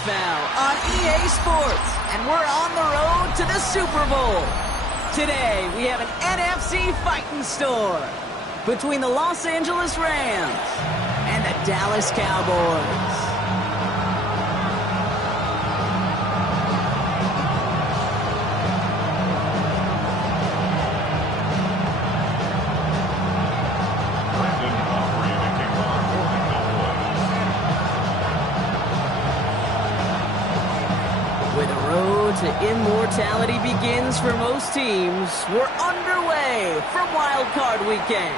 NFL on EA Sports, and we're on the road to the Super Bowl. Today, we have an NFC fighting store between the Los Angeles Rams and the Dallas Cowboys. Immortality begins for most teams. We're underway from Wild Card Weekend.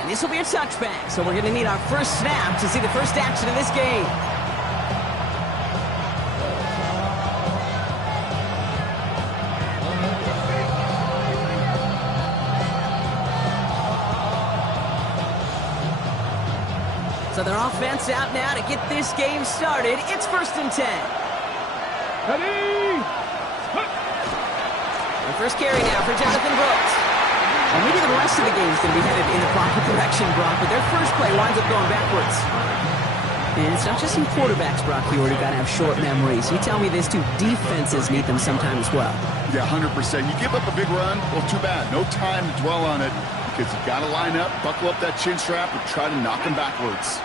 And this will be a touchback, so we're going to need our first snap to see the first action of this game. So their offense out now to get this game started. It's 1st and 10. Ready? The first carry now for Jonathan Brooks. And maybe the rest of the game is going to be headed in the proper direction, Brock, but their first play winds up going backwards. And it's not just in quarterbacks, Brock, you already got to have short memories. You tell me this too, defenses need them sometimes as well. Yeah, 100%. You give up a big run, well, too bad. No time to dwell on it because you got to line up, buckle up that chin strap, and try to knock them backwards.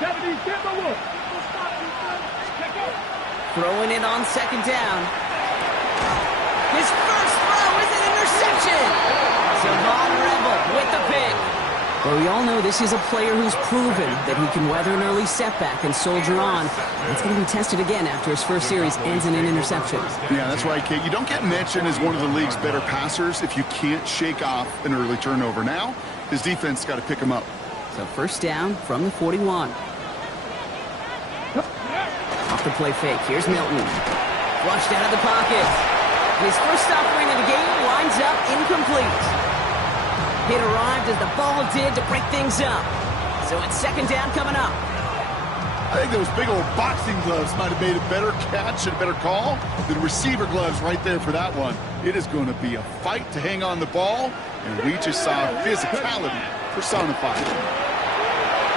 70, get the look. Throwing it on 2nd down. His first throw is an interception. Savon Rebel with the pick. Well, we all know this is a player who's proven that he can weather an early setback and soldier on. It's going to be tested again after his first series ends in an interception. Yeah, that's right, Kate. You don't get mentioned as one of the league's better passers if you can't shake off an early turnover. Now, his defense got to pick him up. So 1st down from the 41. Off the play fake. Here's Milton. Flushed out of the pocket. His first offering of the game winds up incomplete. Hit arrived as the ball did to break things up. So it's 2nd down coming up. I think those big old boxing gloves might have made a better catch and a better call than receiver gloves right there for that one. It is going to be a fight to hang on the ball, and we just saw physicality personified.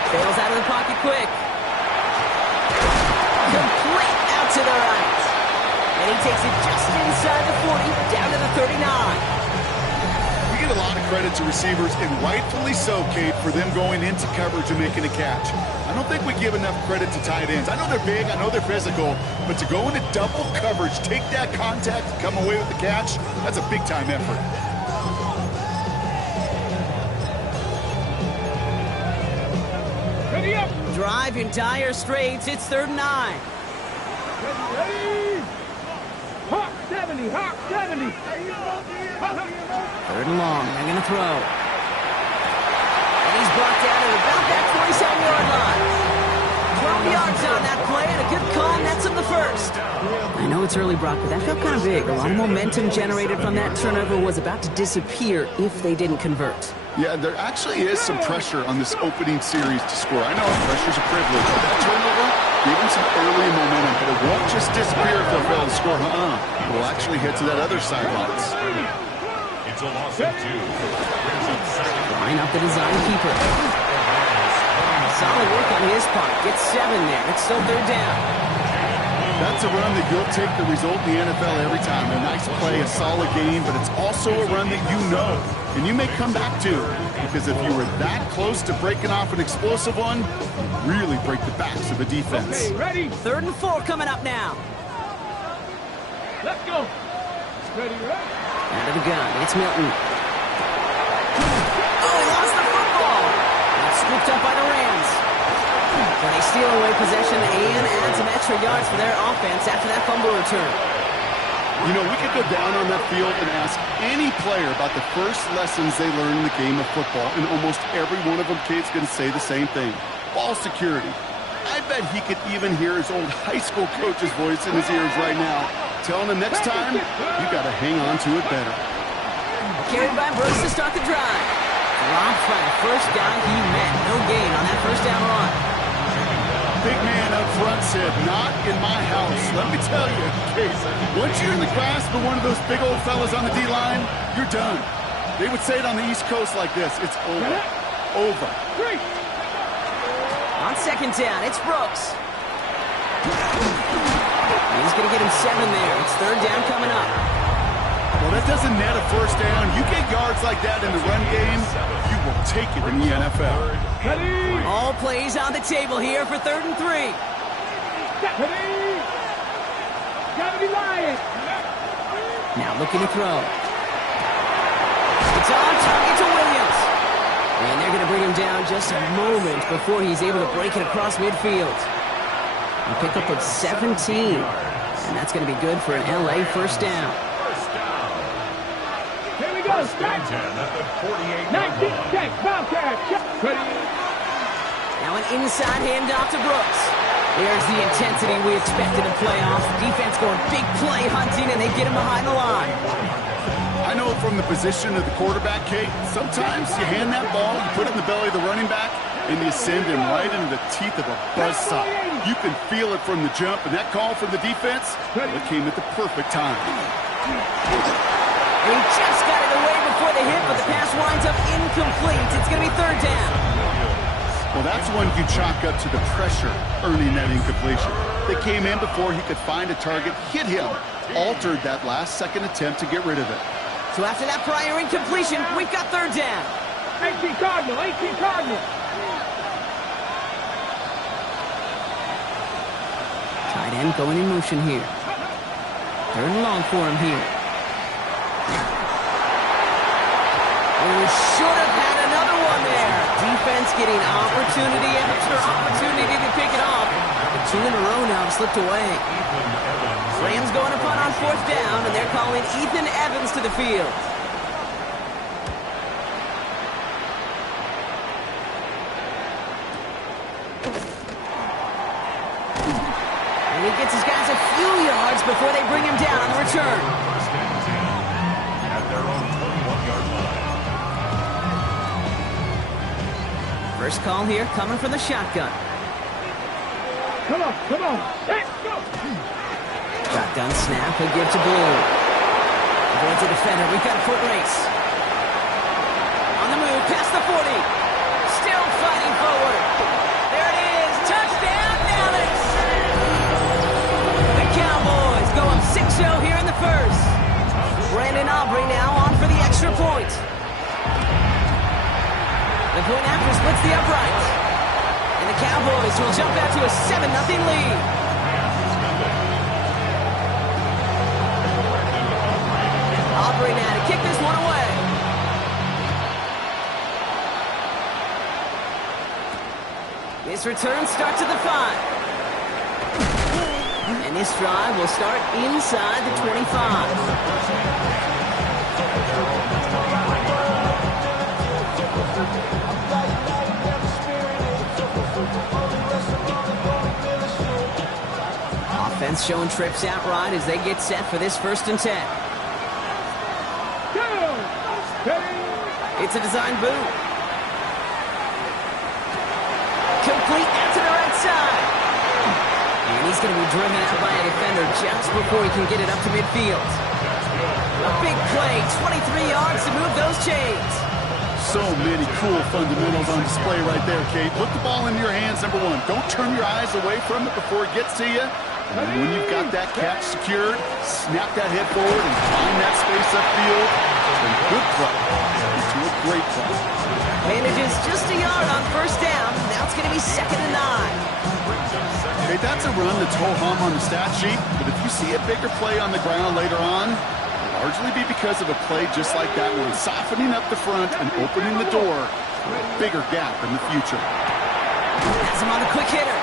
Bails out of the pocket quick. Complete out to the right. And he takes it just inside the 40, down to the 39. We get a lot of credit to receivers, and rightfully so, Kate, for them going into coverage and making a catch. I don't think we give enough credit to tight ends. I know they're big, I know they're physical, but to go into double coverage, take that contact, come away with the catch, that's a big-time effort. Ready up. Drive in dire straits. It's 3rd and 9. Ready. Hawk 70, Hawk 70. 3rd and long. They're going to throw. And he's brought down at about that 47-yard line. 12 yards on that play, and a good call, and that's in the 1st. I know it's early, Brock, but that felt kind of big. A lot of momentum generated from that turnover was about to disappear if they didn't convert. Yeah, there actually is some pressure on this opening series to score. I know pressure's a privilege, but that turnover gave them some early momentum, but it won't just disappear if they fail to score. We'll actually head to that other sidelines. It's a loss of 2. Line up the design keeper. Solid work on his part. Gets 7 there. It's still 3rd down. That's a run that you'll take the result in the NFL every time. A nice play, a solid game, but it's also a run that you know, and you may come back to, because if you were that close to breaking off an explosive one, you really break the backs of the defense. Okay, ready. 3rd and 4 coming up now. Let's go. Ready, ready. Out of the gun. It's Milton. Oh, he lost the football. It's scooped up by the Rams. But they steal away possession and add some extra yards for their offense after that fumble return. You know, we could go down on that field and ask any player about the first lessons they learned in the game of football, and almost every one of them, Kate's going to say the same thing. Ball security. I bet he could even hear his old high school coach's voice in his ears right now, telling him next time, you got to hang on to it better. Carried by Brooks to start the drive. Dropped by the first guy he met. No gain on that 1st down run. Big man up front said, not in my house. Let me tell you, Case, once you're in the grasp of one of those big old fellas on the D-line, you're done. They would say it on the East Coast like this. It's over. Over. On 2nd down, it's Brooks. That'll get him 7 there. It's third down coming up. Well, that doesn't net a first down. You get yards like that in the run game, you will take it in the NFL. All plays on the table here for 3rd and 3. Now looking to throw. It's on target to Williams. And they're going to bring him down just a moment before he's able to break it across midfield. A pickup of 17. And that's going to be good for an LA first down. Here we go. 19 check. Now an inside handoff to Brooks. There's the intensity we expect in the playoffs. Defense going big play hunting, and they get him behind the line. I know from the position of the quarterback, Kate, sometimes you hand that ball, you put it in the belly of the running back, and you send him right into the teeth of a buzzsaw. You can feel it from the jump, and that call from the defense, it came at the perfect time. And he just got it away before the hit, but the pass winds up incomplete. It's going to be third down. Well, that's one you chalk up to the pressure earning that incompletion. They came in before he could find a target, hit him, altered that last-second attempt to get rid of it. So after that prior incompletion, we've got third down. 18 Cardinal. Tight end going in motion here. Third and long for him here. Oh, should have had another one there. Defense getting opportunity after opportunity to pick it off. The 2 in a row now have slipped away. Rams going to punt on 4th down, and they're calling Ethan Evans to the field. And he gets his guys a few yards before they bring him down on the return. At their own 21-yard line. First call here coming from the shotgun. Come on. Let's go. Shotgun snap, he'll give to Blue. Avoids a defender, we've got a foot race. On the move, past the 40. Still fighting forward. There it is, touchdown Dallas! The Cowboys go up 6-0 here in the first. Brandon Aubrey now on for the extra point. The point after splits the upright. And the Cowboys will jump out to a 7-0 lead. Aubrey now to kick this one away. This return starts at the 5. And this drive will start inside the 25. Offense showing trips out right as they get set for this 1st and 10. It's a design boot. Complete out to the right side. And he's going to be driven out by a defender just before he can get it up to midfield. A big play, 23 yards to move those chains. So many cool fundamentals on display right there, Kate. Put the ball in your hands, number 1. Don't turn your eyes away from it before it gets to you. And when you've got that catch secured, snap that head forward and find that space upfield. And good play into a great play. Manages just a yard on 1st down. Now it's going to be 2nd and 9. Hey, that's a run that's ho-hum on the stat sheet, but if you see a bigger play on the ground later on, it'll largely be because of a play just like that one, softening up the front and opening the door for a bigger gap in the future. Has him on the quick hitter.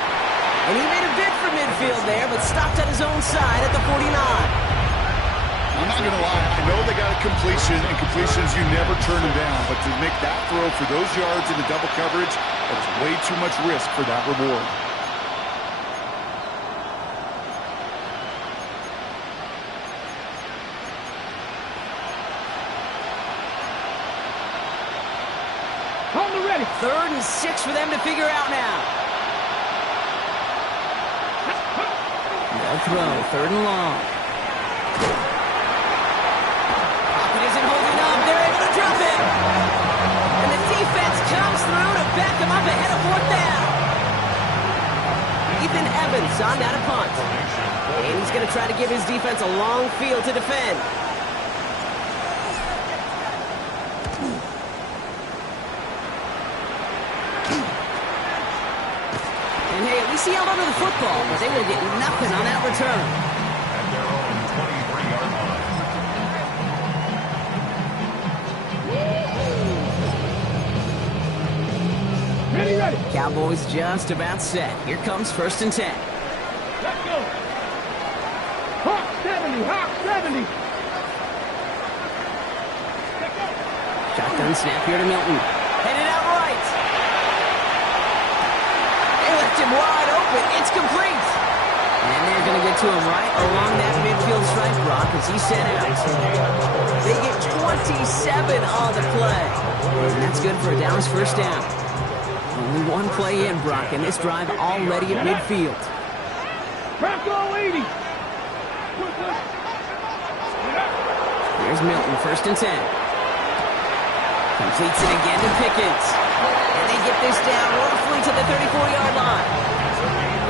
And he made a bid for midfield there, but stopped at his own side at the 49. I'm not going to lie, I know they got a completion, and completions, you never turn them down. But to make that throw for those yards in the double coverage, that was way too much risk for that reward. Hold the ready. 3rd and 6 for them to figure out now. No throw, 3rd and long. Pocket isn't holding up. They're able to drop it. And the defense comes through to back them up ahead of 4th down. Ethan Evans on that punt. And he's going to try to give his defense a long field to defend. And hey, at least he held onto the football, but they will get nothing on that return. At their own 23-yard line. Ready. Cowboys just about set. Here comes 1st and 10. Let's go. Hawk 70, Hawk 70. Shotgun snap here to Milton. Headed out right. They left him wide open. It's complete. And they're going to get to him right along that midfield stripe, Brock, as he set out. They get 27 on the play. And that's good for a Dallas 1st down. Only one play in, Brock, and this drive already at midfield. Bronco 80. Here's Milton, 1st and 10. Completes it again to Pickens. And they get this down roughly to the 34-yard line.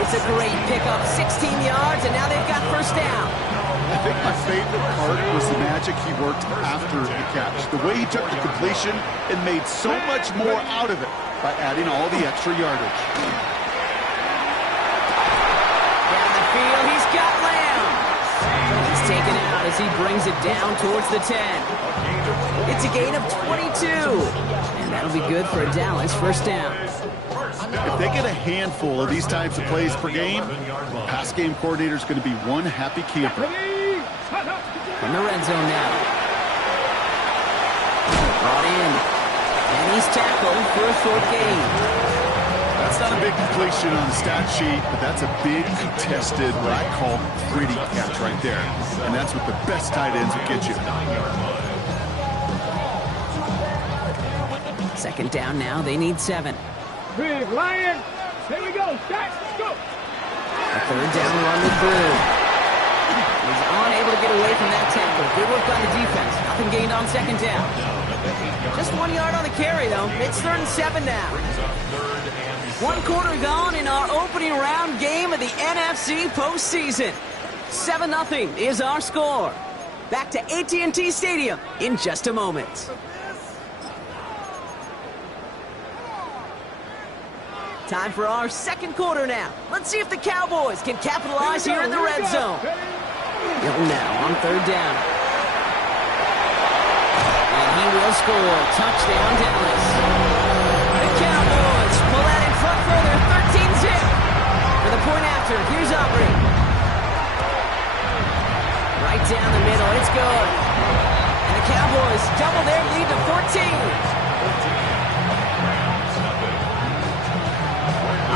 It's a great pickup, 16 yards, and now they've got 1st down. I think my favorite part was the magic he worked after the catch. The way he took the completion and made so much more out of it by adding all the extra yardage. Down the field, he's got Lamb. He's taken out as he brings it down towards the 10. It's a gain of 22. And that'll be good for a Dallas 1st down. If they get a handful of these types of plays per game, the pass game coordinator is going to be one happy camper. In the red zone now. Brought in. And he's tackled for a short gain. That's not a big completion on the stat sheet, but that's a big contested, what I call gritty catch right there. And that's what the best tight ends will get you. 2nd down now. They need 7. Big Lion. Here we go. Start. Go. A 3rd down run with Bird. He's unable to get away from that tackle. Good work on the defense. Nothing gained on 2nd down. Just 1 yard on the carry, though. It's 3rd and 7 now. 1 quarter gone in our opening round game of the NFC postseason. 7-0 is our score. Back to AT&T Stadium in just a moment. Time for our 2nd quarter now. Let's see if the Cowboys can capitalize here in the red zone. Milton now on 3rd down. And he will score. Touchdown, Dallas. The Cowboys pull out in front further, 13-zip. For the point after, here's Aubrey. Right down the middle, it's good. And the Cowboys double their lead to 14.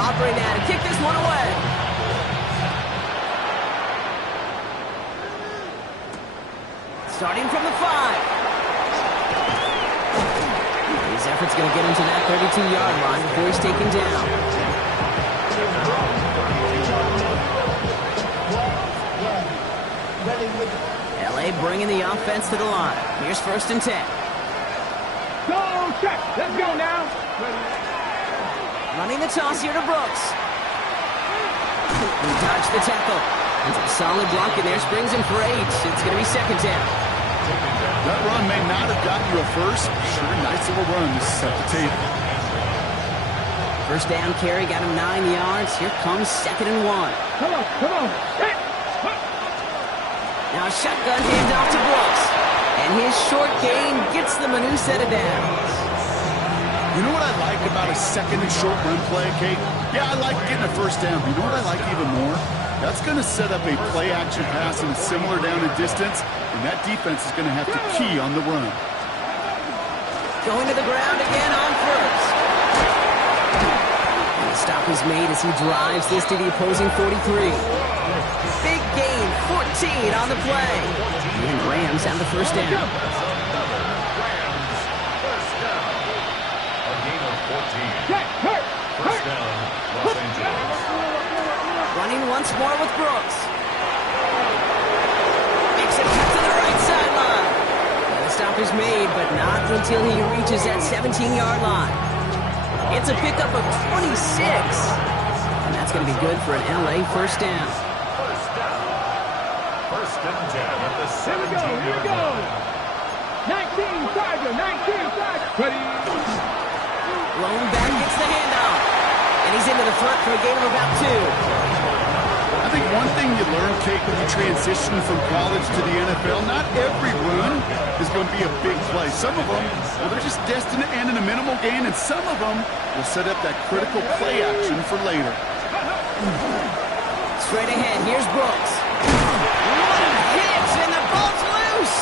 Aubrey now to kick this one away. Starting from the 5. His effort's going to get him to that 32-yard line before he's taken down. LA bringing the offense to the line. Here's 1st and 10. Go, check. Let's go now. Running the toss here to Brooks. He dodged the tackle. It's a solid block in there. Springs him for 8. It's going to be 2nd down. That run may not have gotten you a first. Sure, nice little run to set the table. 1st down carry got him 9 yards. Here comes 2nd and 1. Come on. Now a shotgun handoff to Brooks. And his short gain gets them a new set of downs. You know what I like about a 2nd and short run play, Kate? Yeah, I like getting a 1st down. But you know what I like even more? That's going to set up a play-action pass and a similar down in distance, and that defense is going to have to key on the run. Going to the ground again on 1st. And the stop is made as he drives this to the opposing 43. Big gain, 14 on the play. And Rams have the 1st down. First down, Los Angeles. Running once more with Brooks. Makes it cut to the right sideline. And the stop is made, but not until he reaches that 17-yard line. It's a pickup of 26. And that's going to be good for an LA first down. First down. First and 10 at the 17-yard Here we go. line. 19, Tiger, 19, Tiger. Ready. Lone back gets the handoff. And he's into the front for a gain of about 2. I think one thing you learn, Kate, when you transition from college to the NFL, not every run is going to be a big play. Some of them, well, they're just destined to end in a minimal gain, and some of them will set up that critical play action for later. Straight ahead, here's Brooks. What a hit, and the ball's loose.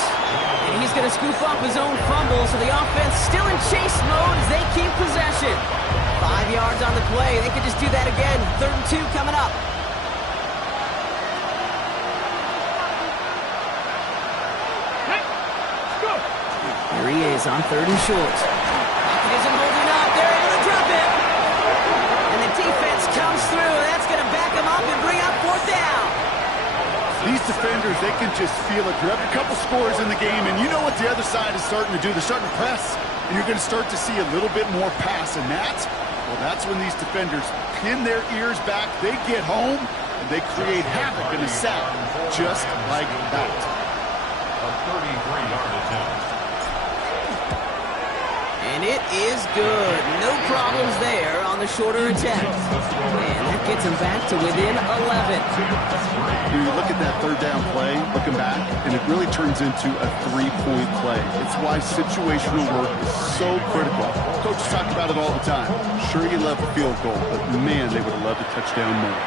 And he's going to scoop up his own fumble, so the offense still in chase mode as they keep possession. 5 yards on the play. They could just do that again. 3rd and 2 coming up. Here he is on 3rd and short. Pocket isn't holding up. They're able to drop it. And the defense comes through. That's going to back him up and bring up 4th down. These defenders, they can just feel it. They're up a couple scores in the game, and you know what the other side is starting to do. They're starting to press, and you're going to start to see a little bit more pass. And that's when these defenders pin their ears back. They get home, and they create havoc in the sack, just like that. A 33-yard attempt. And it is good. No problems there on the shorter attempt. And that gets him back to within 11. You look at that 3rd down play, looking back, and it really turns into a 3-point play. It's why situational work is so critical. Coaches talk about it all the time. Sure, you love the field goal, but man, they would have loved a touchdown more.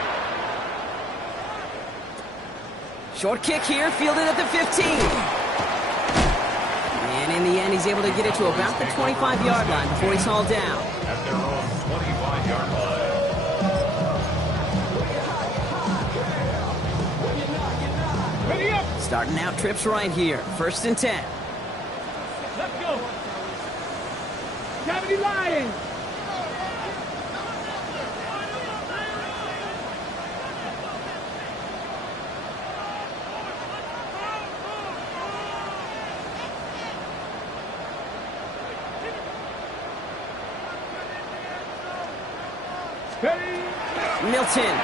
Short kick here, fielded at the 15. And in the end, he's able to get it to about the 25-yard line before he's hauled down. At their own 25-yard line. Ready up. Starting out trips right here. 1st and 10. Let's go. Cavity Lions. Milton.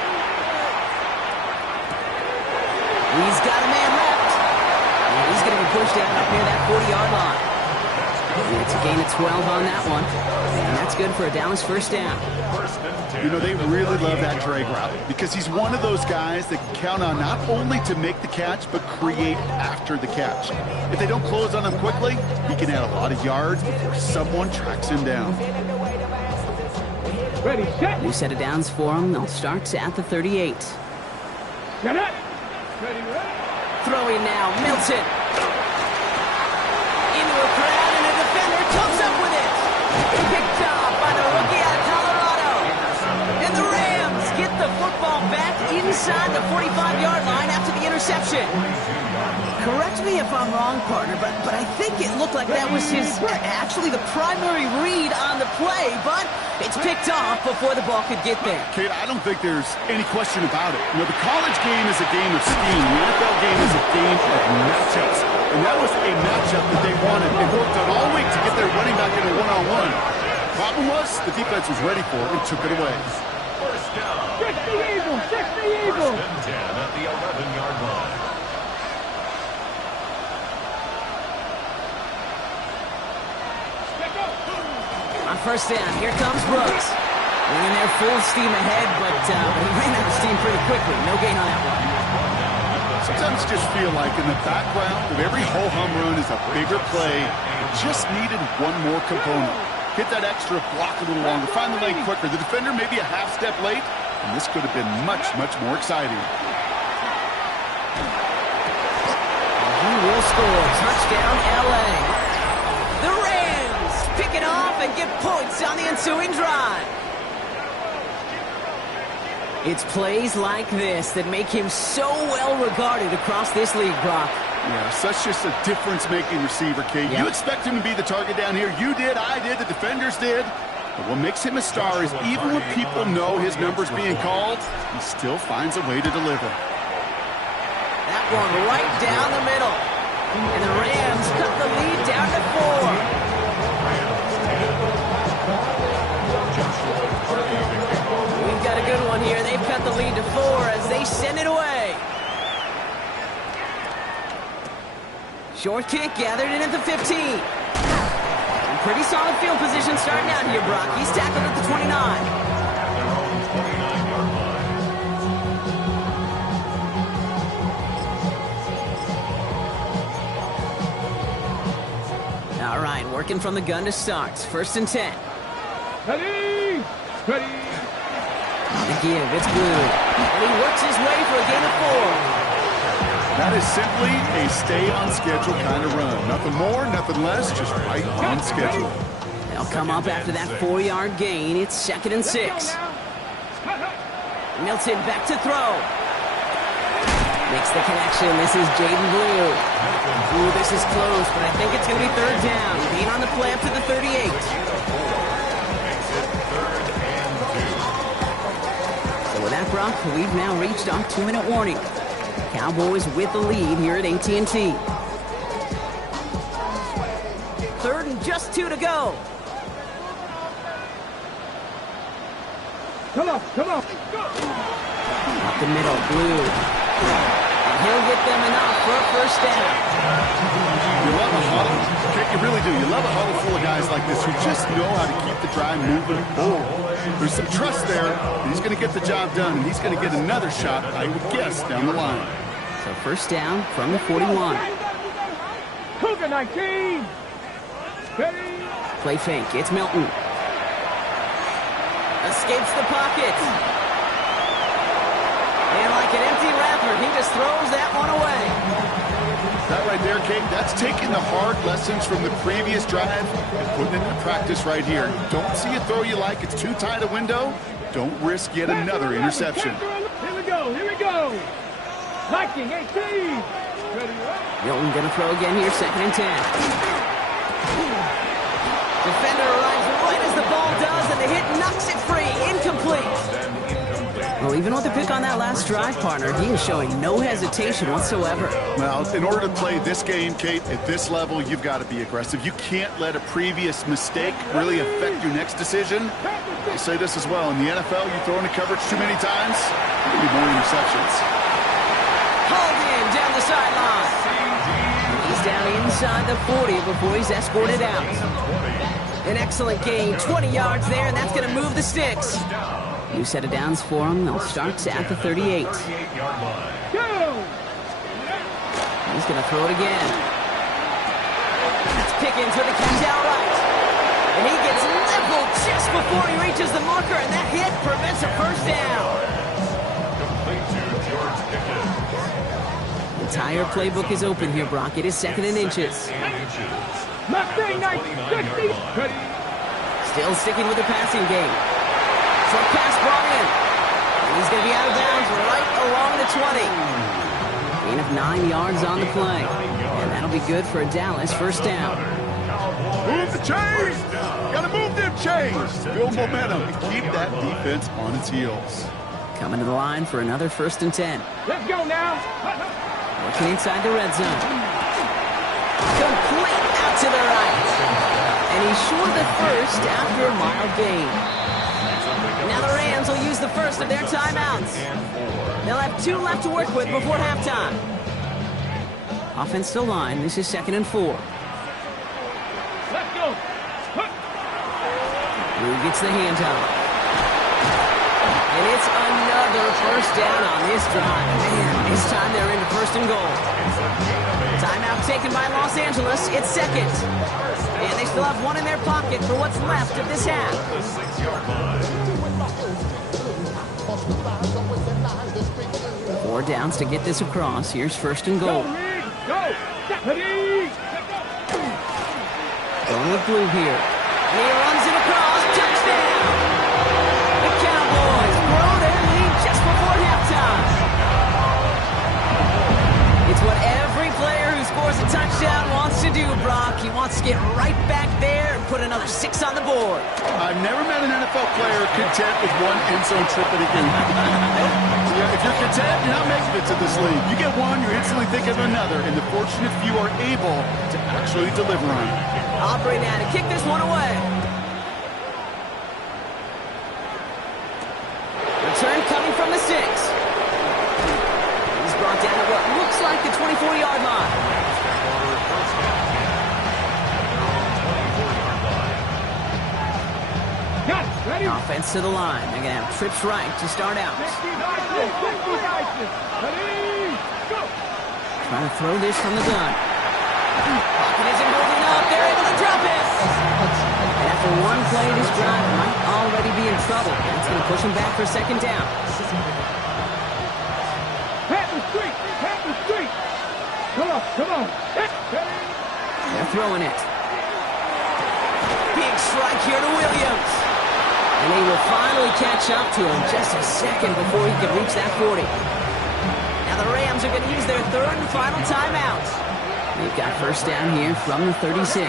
He's got a man left. And he's going to be pushed down up near that 40-yard line. And it's a gain of 12 on that one. And that's good for a Dallas first down. You know, they really love that drag route because he's one of those guys that can count on not only to make the catch, but create after the catch. If they don't close on him quickly, he can add a lot of yards before someone tracks him down. Ready, set. New set of downs for him. They'll start at the 38. Get up. Ready, ready. Throwing now, Milton. Into a crowd, and a defender comes up with it. Picked off by the rookie out of Colorado. And the Rams get the football back inside the 45-yard line after the interception. Correct me if I'm wrong, partner, but I think it looked like that was actually the primary read on the play, but it's picked off before the ball could get there. Kate, I don't think there's any question about it. You know, the college game is a game of scheme. The NFL game is a game of matchups. And that was a matchup that they wanted. They worked on all week to get their running back in a one-on-one. Problem was, the defense was ready for it and took it away. First down. 60 Eagles, 60 Eagles. First and 10 at the 11-yard line. On first down, here comes Brooks. Running there full steam ahead, but he ran out of steam pretty quickly. No gain on that one. Sometimes you just feel like in the background of every ho-hum run is a bigger play. It just needed one more component. Hit that extra block a little longer. Find the lane quicker. The defender may be a half step late, and this could have been much, much more exciting. He will score. Touchdown, L.A. The Rams pick it off and get points on the ensuing drive. It's plays like this that make him so well regarded across this league, Brock. Yeah, such just a difference-making receiver, Kate. Yep. You expect him to be the target down here. You did, I did, the defenders did. But what makes him a star is even when people know his number's being called, he still finds a way to deliver. That one right down the middle. And the Rams cut the lead down to 4. We've got a good one here. They lead to 4 as they send it away. Short kick gathered in at the 15. And pretty solid field position starting out here, Brock. He's tackled at the 29. All right, working from the gun to start. 1st and 10. Ready! Ready! The give, it's Blue. And he works his way for a gain of 4. That is simply a stay-on-schedule kind of run. Nothing more, nothing less, just right on schedule. They'll come up after that 4-yard gain. It's 2nd and 6. Milton back to throw. Makes the connection. This is Jaden Blue. Ooh, this is close, but I think it's going to be 3rd down. Being on the play up to the 38. So with that, Brock, we've now reached our 2-minute warning. Cowboys with the lead here at AT&T. 3rd and just 2 to go. Come on, come on. Up the middle, Blue. And he'll get them enough for a 1st down. You love a huddle. Okay, you really do. You love a huddle full of guys like this who just know how to keep the drive moving forward. There's some trust there. He's going to get the job done, and he's going to get another shot, I would guess, down the line. So 1st down from the 41. Cougar 19. Ready? Play fake. It's Milton. Escapes the pocket. And like an empty wrapper, he just throws that one away. That right there, Kate, that's taking the hard lessons from the previous drive and putting it into practice right here. Don't see a throw you like. It's too tight a window. Don't risk yet another interception. Here we go, here we go. 19, 18. Ready? Milton gonna throw again here, 2nd and 10. Defender arrives right as the ball does, and the hit knocks it free. Incomplete. Well, even with the pick on that last drive, partner, he is showing no hesitation whatsoever. Well, in order to play this game, Kate, at this level, you've got to be aggressive. You can't let a previous mistake really affect your next decision. I say this as well. In the NFL, you throw into coverage too many times, there'll be more interceptions. Hauled in down the sideline. He's down inside the 40 before he's escorted out. An excellent gain, 20 yards there, and that's going to move the sticks. New set of downs for him. They'll start at the 38. He's going to throw it again. That's Pickens with a catch out right. And he gets leveled just before he reaches the marker, and that hit prevents a 1st down. The entire playbook is open here, Brock. It is 2nd and inches. Still sticking with the passing game. Short pass brought in. And he's going to be out of bounds right along the 20. Gain of 9 yards on the play. And that'll be good for a Dallas 1st down. Move the chains! Gotta move them chains! Build momentum and keep that defense on its heels. Coming to the line for another 1st and 10. Let's go now. Working inside the red zone. Complete out to the right. And he's short the 1st after a mild gain. Now the Rams will use the 1st of their timeouts. They'll have 2 left to work with before halftime. Offensive line, this is 2nd and 4. Let's go. Blue gets the handoff. And it's another 1st down on this drive. Man, this time they're into 1st and goal. Timeout taken by Los Angeles. It's 2nd. And they still have 1 in their pocket for what's left of this half. 4 downs to get this across. Here's 1st and goal. Go. Going with Blue here. And he runs it across. Touchdown! The Cowboys grow their lead just before halftime. It's what every player who scores a touchdown wants to do, Brock. He wants to get right back there and put another 6 on the board. I've never met an NFL player content with 1 end zone trip in a game. If you're content, you're not making it to this league. You get 1, you're instantly thinking of another, and the fortunate few are able to actually deliver on it. Aubrey now to kick this one away. Return coming from the 6. strike the 24-yard line. Got it. Ready? Offense to the line. They're going to have trips right to start out. 60 vices. Ready? Go. Trying to throw this from the gun. Pocket isn't moving up. They're able to drop it. And after one play, this drive might already be in trouble. That's going to push him back for second down. Pat the street. Pat the street. Come on. Come on. Ready? They're throwing it. Big strike here to Williams. And they will finally catch up to him just a second before he can reach that 40. Now the Rams are going to use their third and final timeout. They've got first down here from the 36.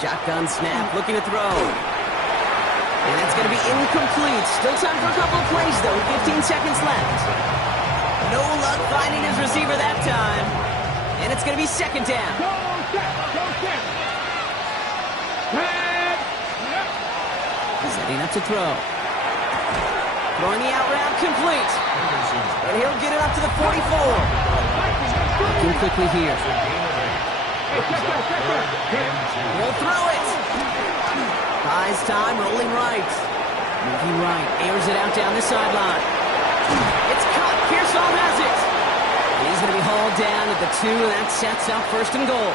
Shotgun snap, looking to throw. And that's going to be incomplete. Still time for a couple of plays, though. 15 seconds left. No luck finding his receiver that time. And it's going to be second down. Go set. Go set. Pat. Setting up to throw. Throwing the out route complete. And he'll get it up to the 44. Looking quickly here. He'll throw it. Buys time, rolling right. Moving right, airs it out down the sideline. It's caught. Pearsall has it. And he's going to be hauled down at the 2, and that sets up first and goal.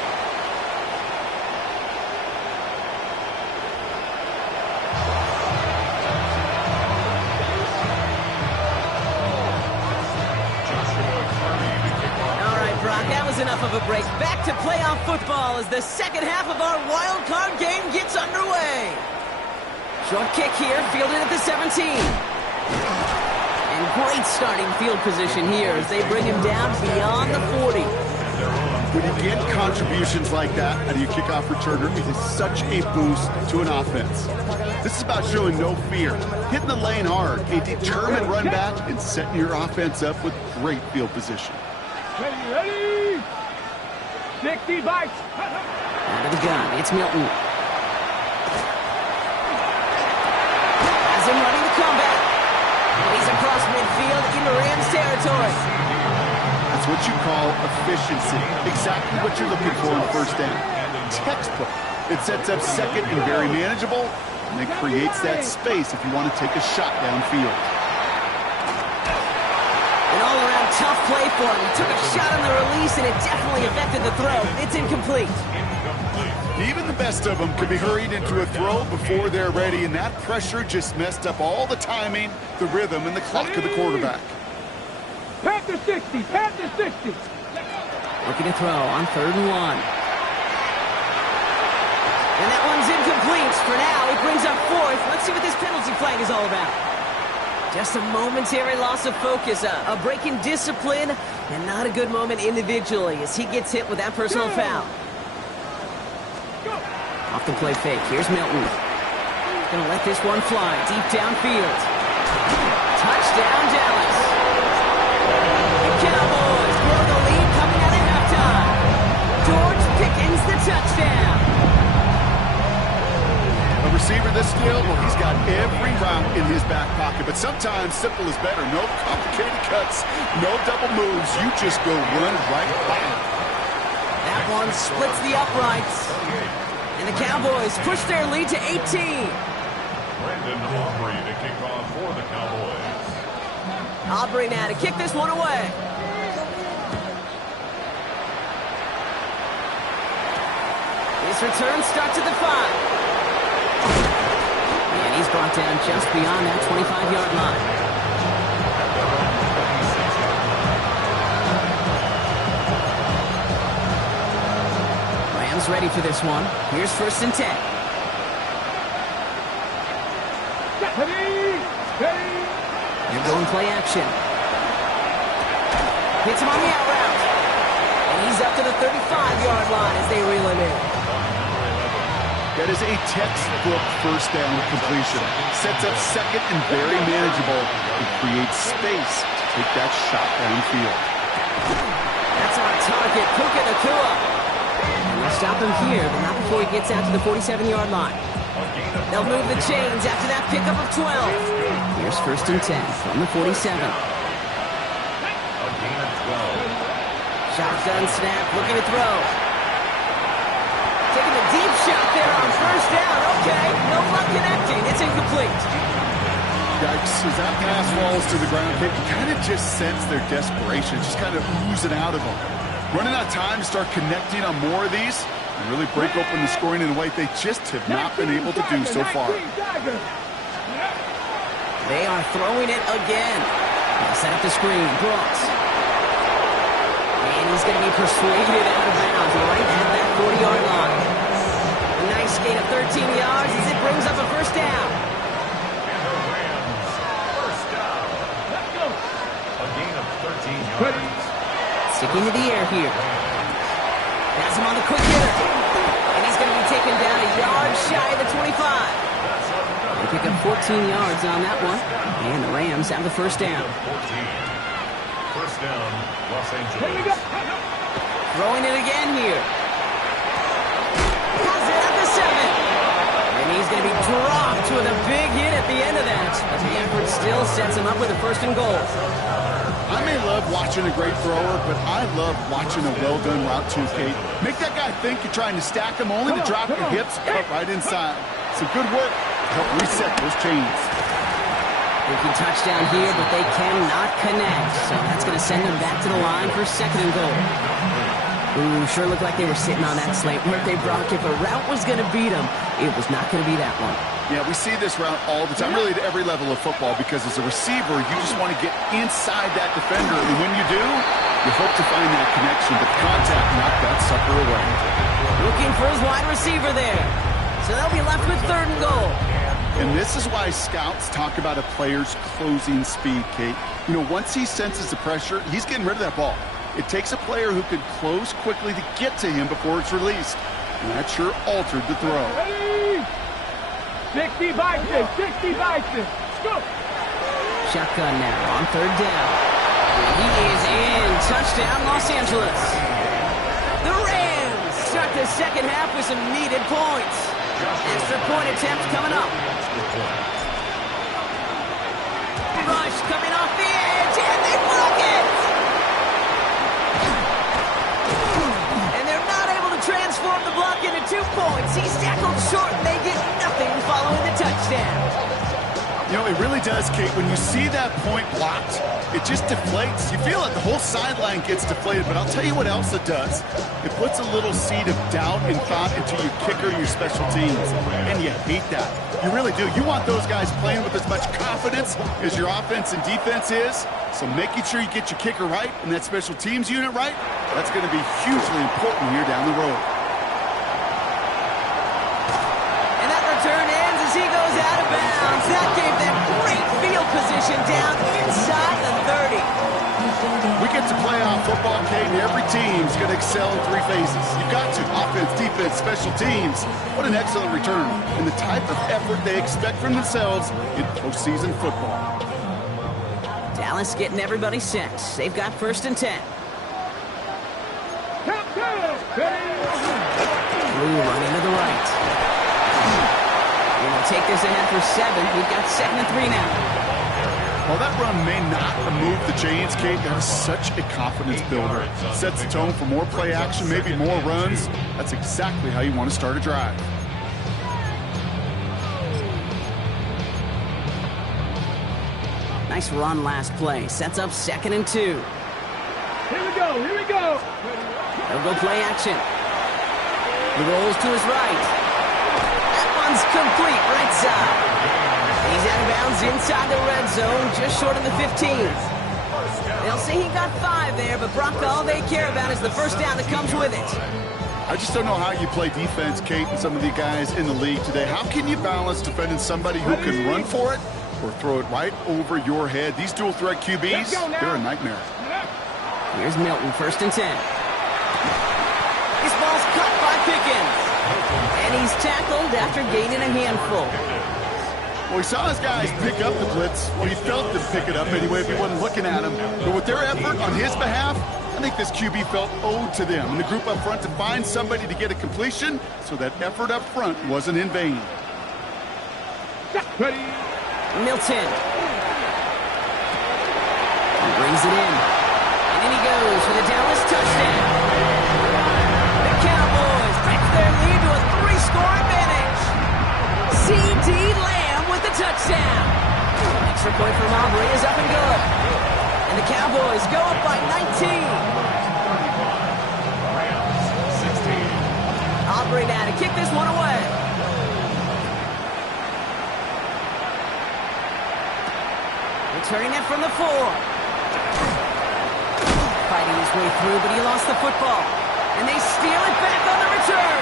Enough of a break. Back to playoff football as the second half of our wild card game gets underway. Short kick here, fielded at the 17. And great starting field position here as they bring him down beyond the 40. When you get contributions like that out of your kickoff returner, it is such a boost to an offense. This is about showing no fear, hitting the lane hard, a determined run back, and setting your offense up with great field position. Ready? 60 bites. Out of the gun, it's Milton. Has him running the comeback. And he's across midfield into Rams territory. That's what you call efficiency. Exactly what you're looking for on first down. Textbook. It sets up second and very manageable, and it creates that space if you want to take a shot downfield. An all-around tough play for him. He took a shot on the release, and it definitely affected the throw. It's incomplete. Even the best of them could be hurried into a throw before they're ready, and that pressure just messed up all the timing, the rhythm, and the clock of the quarterback. Pat the 60. Pat the 60. Looking to throw on 3rd and 1. And that one's incomplete. For now, it brings up 4th. Let's see what this penalty flag is all about. Just a momentary loss of focus, a break in discipline, and not a good moment individually as he gets hit with that personal foul. Off the play fake, here's Milton. Gonna let this one fly, deep downfield. Touchdown, Dallas. The Cowboys grow the lead coming out of halftime. George Pickens, the touchdown. A receiver this skilled, well, he's got every route in his back pocket, but sometimes simple is better. No complicated cuts, no double moves. You just go run right by him. That one splits the uprights. And the Cowboys push their lead to 18. Brandon Aubrey to kick off for the Cowboys. Aubrey now to kick this one away. His return starts at the 5. And he's brought down just beyond that 25-yard line. Rams ready for this one. Here's 1st and 10. They're going play action. Hits him on the out route. And he's up to the 35-yard line as they reel him in. That is a textbook first down completion. Sets up second and very manageable. It creates space to take that shot downfield. That's on target. Puka Nacua. And they'll stop him here, but not before he gets out to the 47-yard line. They'll move the chains after that pickup of 12. Here's 1st and 10 from the 47. Shotgun snap, looking to throw. Taking a deep shot there on first down. Okay, no luck connecting. It's incomplete. Yikes, as that pass falls to the ground, you kind of just sense their desperation, just kind of oozing out of them. Running out of time to start connecting on more of these and really break open the scoring in a way they just have not been able to do so far. They are throwing it again. They set up the screen. Brooks. And he's going to be persuaded out of bounds right at that 40-yard line. A nice gain of 13 yards as it brings up a first down. And the Rams, first down. Let's go. A gain of 13 yards. Sticking to the air here. Pass him on the quick hitter. And he's going to be taken down a yard shy of the 25. They pick up 14 yards on that one. And the Rams have the first down. 14. First down, Los Angeles. Here we go. Throwing it again here. Has it at the 7. And he's going to be dropped with a big hit at the end of that. But the effort still sets him up with a first and goal. I may love watching a great thrower, but I love watching a well-done route too, Kate. Make that guy think you're trying to stack him only to drop your hips cut right inside. Some good work to help reset those chains. Looking touchdown here, but they cannot connect. So that's going to send them back to the line for second and goal. Ooh, sure looked like they were sitting on that slate. Weren't they, Brock? If a route was going to beat them, it was not going to be that one. Yeah, we see this route all the time, really at every level of football, because as a receiver, you just want to get inside that defender. And when you do, you hope to find that connection, but the contact knocked that sucker away. Looking for his wide receiver there. So they'll be left with third and goal. And this is why scouts talk about a player's closing speed, Kate. You know, once he senses the pressure, he's getting rid of that ball. It takes a player who can close quickly to get to him before it's released. And that sure altered the throw. Ready? 60 biceps, 60 biceps. Go. Shotgun now on third down. He is in. Touchdown, Los Angeles. The Rams start the second half with some needed points. Extra point attempt coming up. Rush coming off the edge, and they block it! And they're not able to transform the block into 2 points. He's tackled short, and they get nothing following the touchdown. You know, it really does, Kate. When you see that point blocked, it just deflates. You feel like the whole sideline gets deflated, but I'll tell you what else it does. It puts a little seed of doubt and thought into your kicker and your special teams, and you hate that. You really do. You want those guys playing with as much confidence as your offense and defense is, so making sure you get your kicker right and that special teams unit right, that's going to be hugely important here down the road. And that return ends as he goes out of bounds. That gave them great field position down inside the 30. We get to play on football, Kate, and every team's going to excel in 3 phases. You've got to. Offense, defense, special teams. What an excellent return. And the type of effort they expect from themselves in postseason football. Dallas getting everybody set. They've got first and 10. Blue running to the right. We'll take this ahead for 7. We've got 2nd and 3 now. While that run may not remove the chains, Kate, that is such a confidence builder. Sets the tone for more play action, maybe more runs. That's exactly how you want to start a drive. Nice run last play. Sets up 2nd and 2. Here we go, here we go. They'll go play action. He rolls to his right. That one's complete right side. He's out of bounds inside the red zone, just short of the 15. They'll say he got 5 there, but Brock, all they care about is the first down that comes with it. I just don't know how you play defense, Kate, and some of the guys in the league today. How can you balance defending somebody who can run for it or throw it right over your head? These dual threat QBs, they're a nightmare. Here's Milton, 1st and 10. This ball's caught by Pickens. And he's tackled after gaining a handful. Well, he saw his guys pick up the blitz. Well, he felt them pick it up anyway if he wasn't looking at him. But with their effort on his behalf, I think this QB felt owed to them and the group up front to find somebody to get a completion, so that effort up front wasn't in vain. Ready? Milton. He brings it in. And in he goes for the Dallas touchdown. The Cowboys pick their lead to a 3-score advantage. C.D. Lamb with the touchdown. Extra point from Aubrey is up and good. And the Cowboys go up by 19. Rams, 16. Aubrey now to kick this one away. Returning it from the 4. Fighting his way through, but he lost the football. And they steal it back on the return.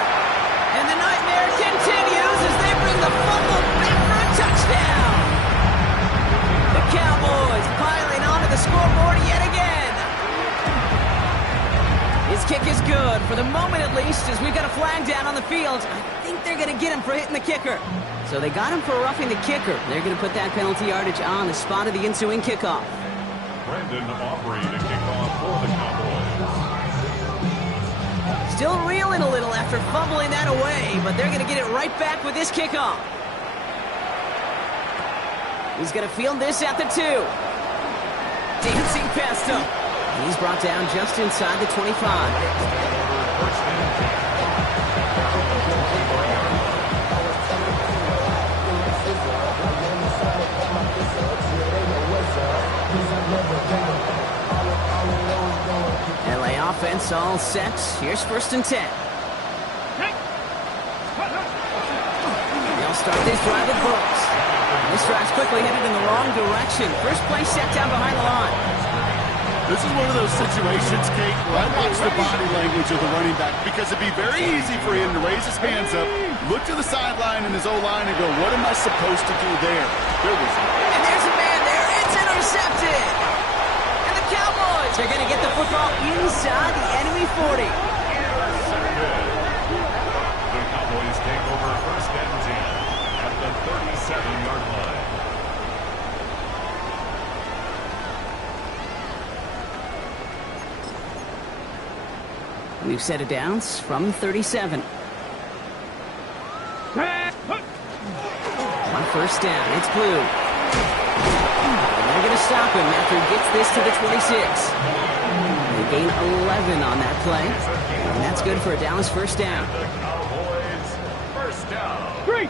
And the nightmare continues as they bring the fumble back for a touchdown. The Cowboys piling onto the scoreboard yet again. His kick is good, for the moment at least, as we've got a flag down on the field. I think they're going to get him for hitting the kicker. So they got him for roughing the kicker. They're going to put that penalty yardage on the spot of the ensuing kickoff. Brendan Aubrey to kick off for the Cowboys. Still reeling a little after fumbling that away, but they're going to get it right back with this kickoff. He's going to field this at the 2. Dancing past him. And he's brought down just inside the 25. First and 10. LA offense all set. Here's first and 10. They'll start this drive with Brooks. This drive's quickly headed in the wrong direction. First play set down behind the line. This is one of those situations, Kate, where I watch the body language of the running back because it'd be very easy for him to raise his hands up, look to the sideline and his O-line and go, what am I supposed to do there? And there's a man there. It's intercepted. And the Cowboys are going to get the football inside the enemy 40. The Cowboys take over first and 10 at the 37-yard line. We've set it down from 37. On first down, it's Blue. And they're going to stop him after he gets this to the 26. They gain 11 on that play. And that's good for a Dallas first down. The Cowboys first down. Street!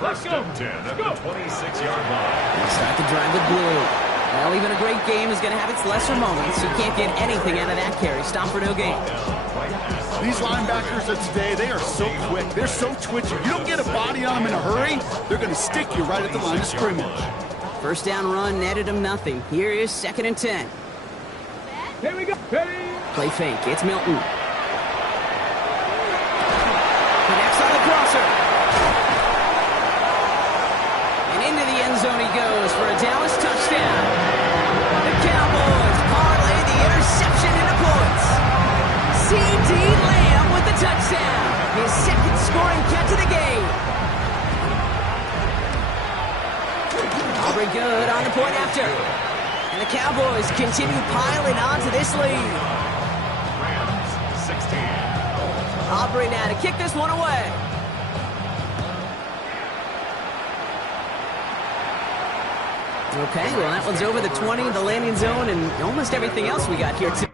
Let's First go! and 10 at the 26-yard line. They start the drive with Blue. Well, even a great game is going to have its lesser moments. You can't get anything out of that carry. Stop for no gain. These linebackers of today, they are so quick. They're so twitchy. You don't get a body on them in a hurry, they're going to stick you right at the line of scrimmage. First down run netted him nothing. Here is second and 10. Here we go! Ready! Play fake. It's Milton. Connects on the crosser. And into the end zone he goes for a Dallas touchdown. The Cowboys parlay the interception into points. C.D. Lamb with the touchdown. His second scoring catch of the game. Aubrey good on the point after. And the Cowboys continue piling on to this lead. Rams, 16. Aubrey now to kick this one away. Okay, well, that one's over the 20, the landing zone, and almost everything else we got here, too.